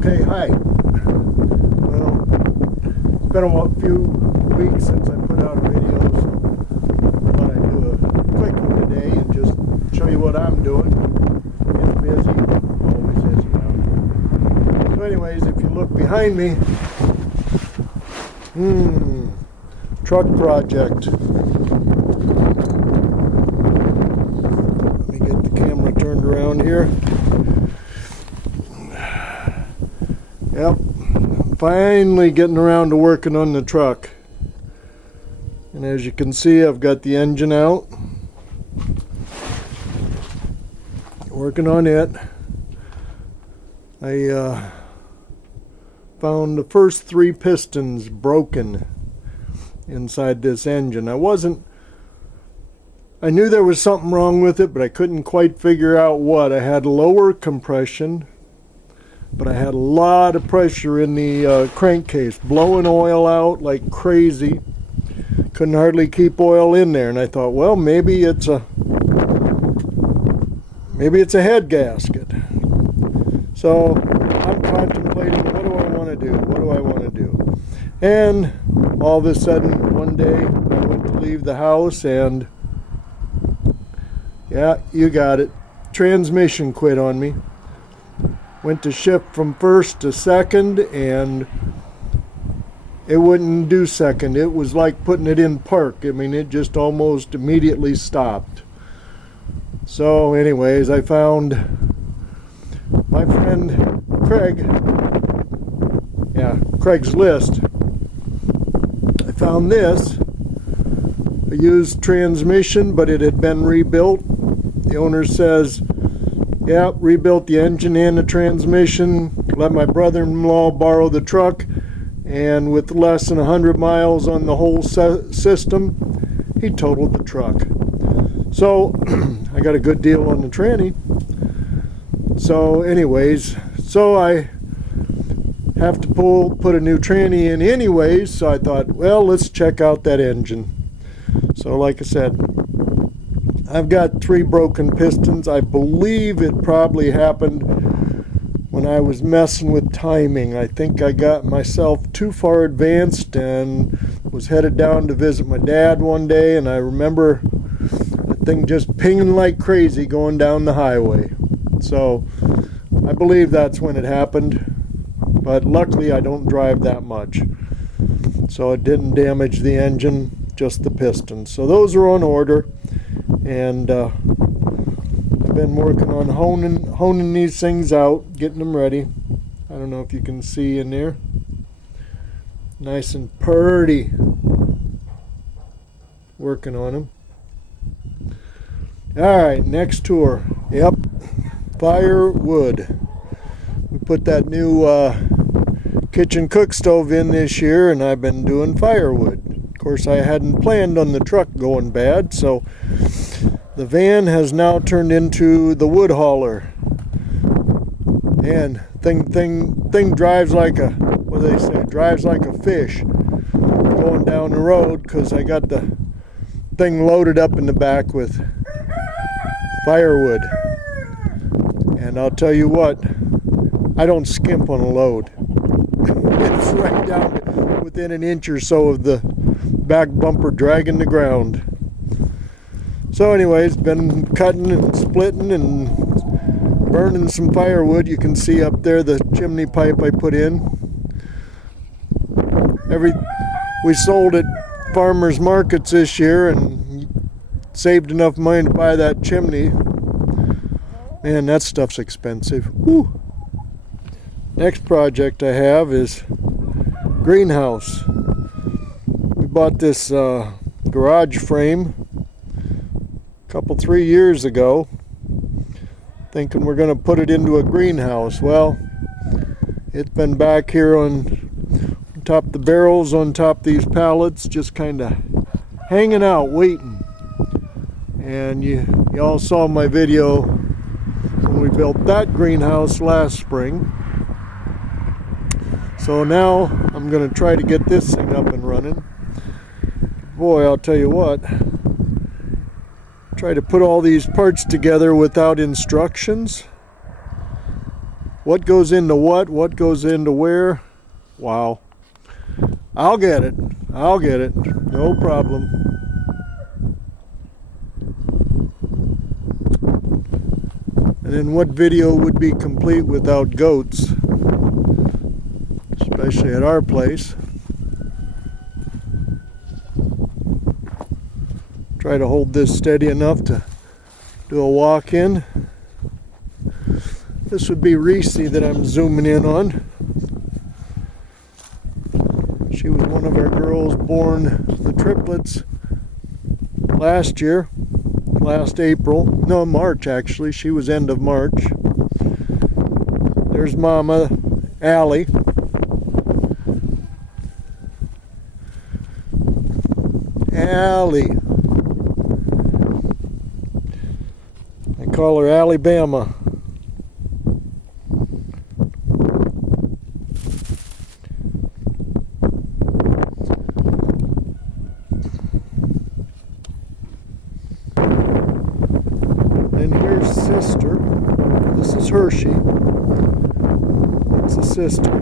Okay, hi. Well, it's been a few weeks since I put out a video, so I thought I'd do a quick one today and just show you what I'm doing. Getting busy, always is around. So anyways, if you look behind me, truck project. Let me get the camera turned around here. Yep, finally getting around to working on the truck. And as you can see, I've got the engine out. Working on it. I found the first 3 pistons broken inside this engine. I knew there was something wrong with it, but I couldn't quite figure out what. I had lower compression, but I had a lot of pressure in the crankcase, blowing oil out like crazy. Couldn't hardly keep oil in there, and I thought, well, maybe it's a head gasket. So I'm contemplating, what do I want to do? What do I want to do? And all of a sudden, one day, I went to leave the house, and yeah, you got it. Transmission quit on me. Went to shift from first to second, and it wouldn't do second. It was like putting it in park. I mean, it just almost immediately stopped. So anyways, I found my friend Craig. Yeah, Craigslist. I found this. A used transmission, but it had been rebuilt. The owner says, yeah, rebuilt the engine and the transmission, let my brother-in-law borrow the truck, and with less than 100 miles on the whole system, he totaled the truck. So, I got a good deal on the tranny. So anyways, I have to put a new tranny in anyways, so I thought, well, let's check out that engine. So like I said, I've got 3 broken pistons. I believe it probably happened when I was messing with timing. I think I got myself too far advanced and was headed down to visit my dad one day, and I remember the thing just pinging like crazy going down the highway. So I believe that's when it happened, but luckily I don't drive that much. So it didn't damage the engine, just the pistons. So those are on order. And I've been working on honing these things out, getting them ready. I don't know if you can see in there. Nice and purty. Working on them. Alright, next tour. Yep, firewood. We put that new kitchen cook stove in this year, and I've been doing firewood. Of course, I hadn't planned on the truck going bad, so the van has now turned into the wood hauler. And thing drives like a, what do they say, drives like a fish going down the road, because I got the thing loaded up in the back with firewood. And I'll tell you what, I don't skimp on a load. It's right down to within an inch or so of the back bumper dragging the ground. So anyways, been cutting and splitting and burning some firewood. You can see up there the chimney pipe I put in. We sold at farmers markets this year and saved enough money to buy that chimney. Man, that stuff's expensive. Whew. Next project I have is greenhouse. We bought this garage frame a 3 years ago, thinking we're going to put it into a greenhouse. Well, it's been back here on top of the barrels, on top of these pallets, just kind of hanging out, waiting. And you all saw my video when we built that greenhouse last spring. So now I'm going to try to get this thing up and running. Boy, I'll tell you what, try to put all these parts together without instructions. What goes into what goes into where. Wow. I'll get it. I'll get it. No problem. And then what video would be complete without goats? Especially at our place. Try to hold this steady enough to do a walk in. This would be Reese that I'm zooming in on. She was one of our girls born the triplets last year, last April. No, March actually. She was end of March. There's Mama, Allie. Allie. I call her Alabama. And here's sister. This is Hershey. It's a sister.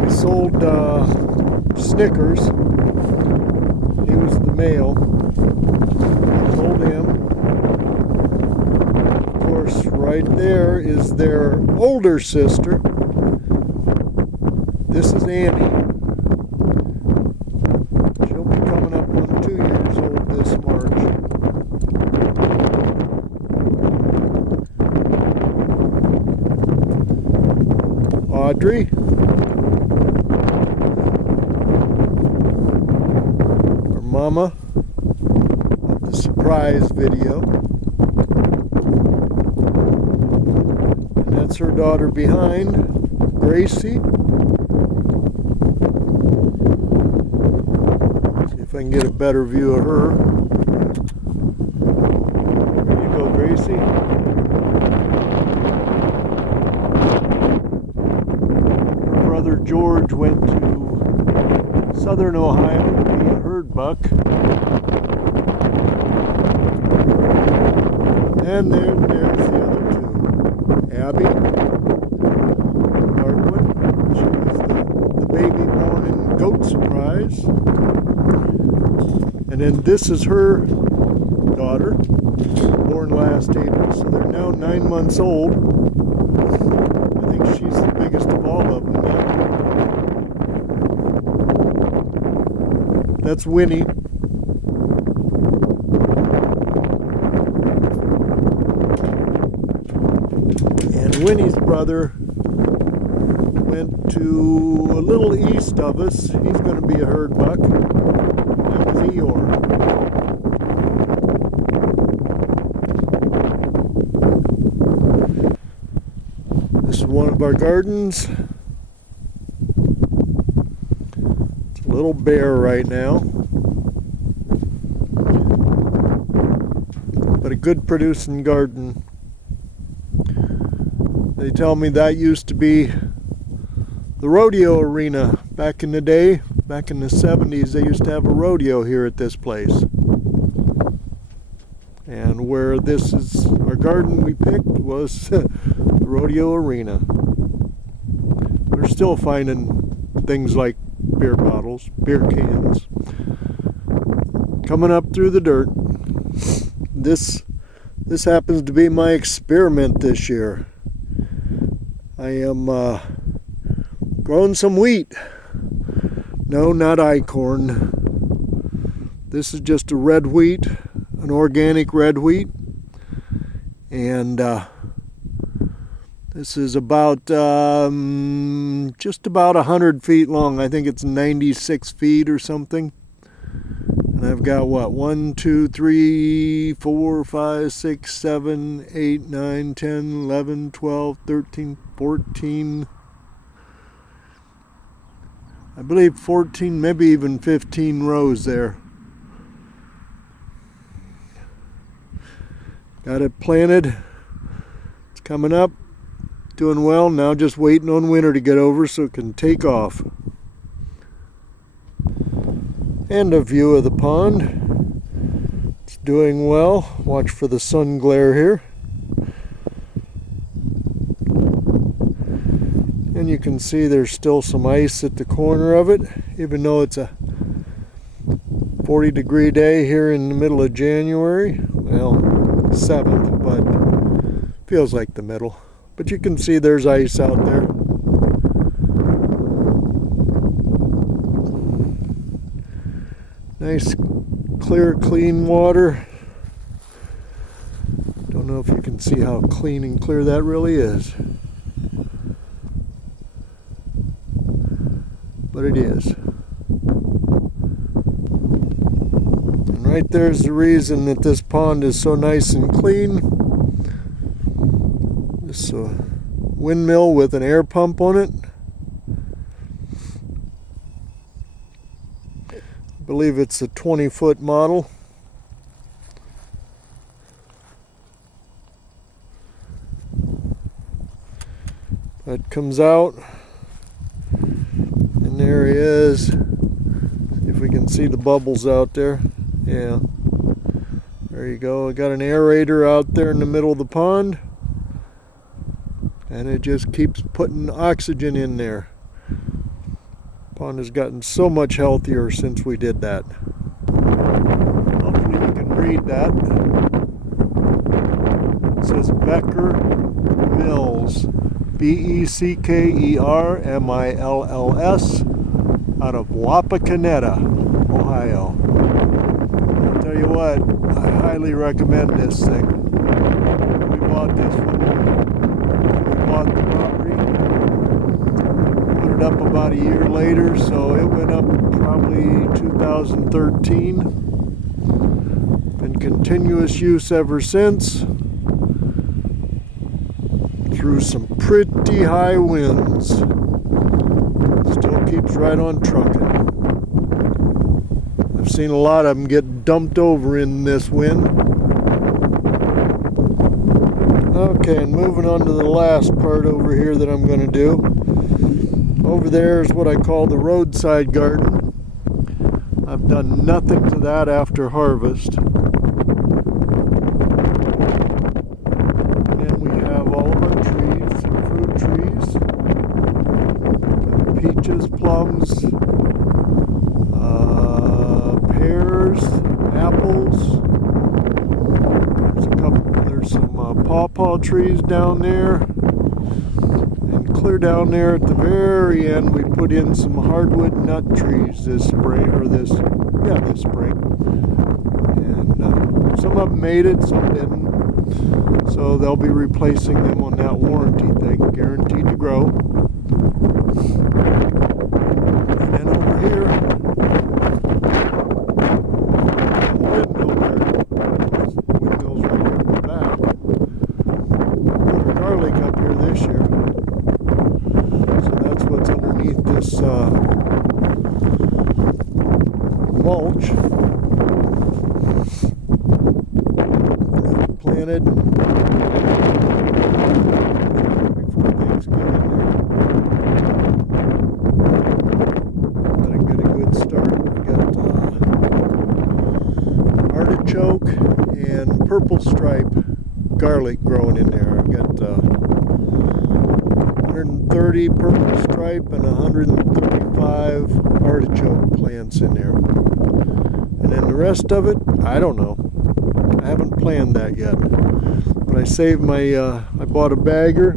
We sold Snickers. He was the male. I told him. Of course, right there is their older sister. This is Annie. She'll be coming up on 2 years old this March. Audrey. Her mama of the surprise video. And that's her daughter behind, Gracie. See if I can get a better view of her. There you go, Gracie. Her brother George went to southern Ohio to be a herd buck. And there's the other two. Abby Hartwood. She was the baby born in Goat Surprise. And then this is her daughter, born last April. So they're now 9 months old. I think she's the biggest of all of them now. That's Winnie. And Winnie's brother went to a little east of us. He's going to be a herd buck. That was Eeyore. This is one of our gardens. It's a little bare right now, but a good producing garden. They tell me that used to be the rodeo arena back in the day. Back in the 70s, they used to have a rodeo here at this place. And where this is our garden we picked was the rodeo arena. We're still finding things like beer bottles, beer cans, coming up through the dirt. This happens to be my experiment this year. I am growing some wheat. No, not acorn. This is just a red wheat, an organic red wheat. And this is about just about 100 feet long. I think it's 96 feet or something. And I've got what? 1, 2, 3, 4, 5, 6, 7, 8, 9, 10, 11, 12, 13, 14. I believe 14, maybe even 15 rows there. Got it planted. It's coming up. Doing well. Now just waiting on winter to get over so it can take off. And a view of the pond. It's doing well. Watch for the sun glare here. And you can see there's still some ice at the corner of it, even though it's a 40-degree day here in the middle of January. Well, 7th, but feels like the middle. But you can see there's ice out there. Nice, clear, clean water. Don't know if you can see how clean and clear that really is. But it is. And right there's the reason that this pond is so nice and clean. This windmill with an air pump on it. I believe it's a 20-foot model. It comes out, and there he is. See if we can see the bubbles out there. Yeah, there you go. I got an aerator out there in the middle of the pond, and it just keeps putting oxygen in there. Pond has gotten so much healthier since we did that. Hopefully you can read that. It says Becker Mills, BECKERMILLS, out of Wapakoneta, Ohio. I'll tell you what, I highly recommend this thing. We bought this when we bought the property. Put it up about a year later, so it went up probably 2013. Been continuous use ever since. Through some pretty high winds. Still keeps right on trucking. I've seen a lot of them get dumped over in this wind. Okay, and moving on to the last part over here that I'm going to do. Over there is what I call the roadside garden. I've done nothing to that after harvest. And we have all of our trees, fruit trees, peaches, plums, pears, apples. There's some pawpaw trees down there. And clear down there at the very end, we put in some hardwood nut trees this spring, this spring. And some of them made it, some didn't. So they'll be replacing them on that warranty thing, guaranteed to grow. And then over here, the windmill garden. The windmill's right here in the back. Put our garlic up here this year. So that's what's underneath this mulch. Planted before Thanksgiving. Gotta get a good start. We got artichoke and purple stripe garlic growing in there. I've got 130 purple stripe and 135 artichoke plants in there. And then the rest of it, I don't know. I haven't planned that yet. But I saved my, I bought a bagger,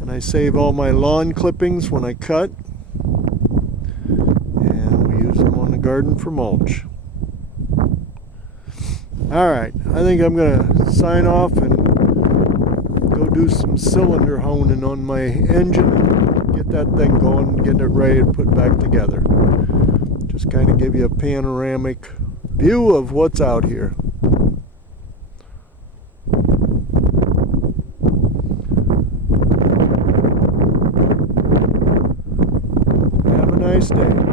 and I save all my lawn clippings when I cut. And we use them on the garden for mulch. Alright, I think I'm going to sign off and go do some cylinder honing on my engine. Get that thing going, get it ready to put back together. Just kind of give you a panoramic view of what's out here. Have a nice day.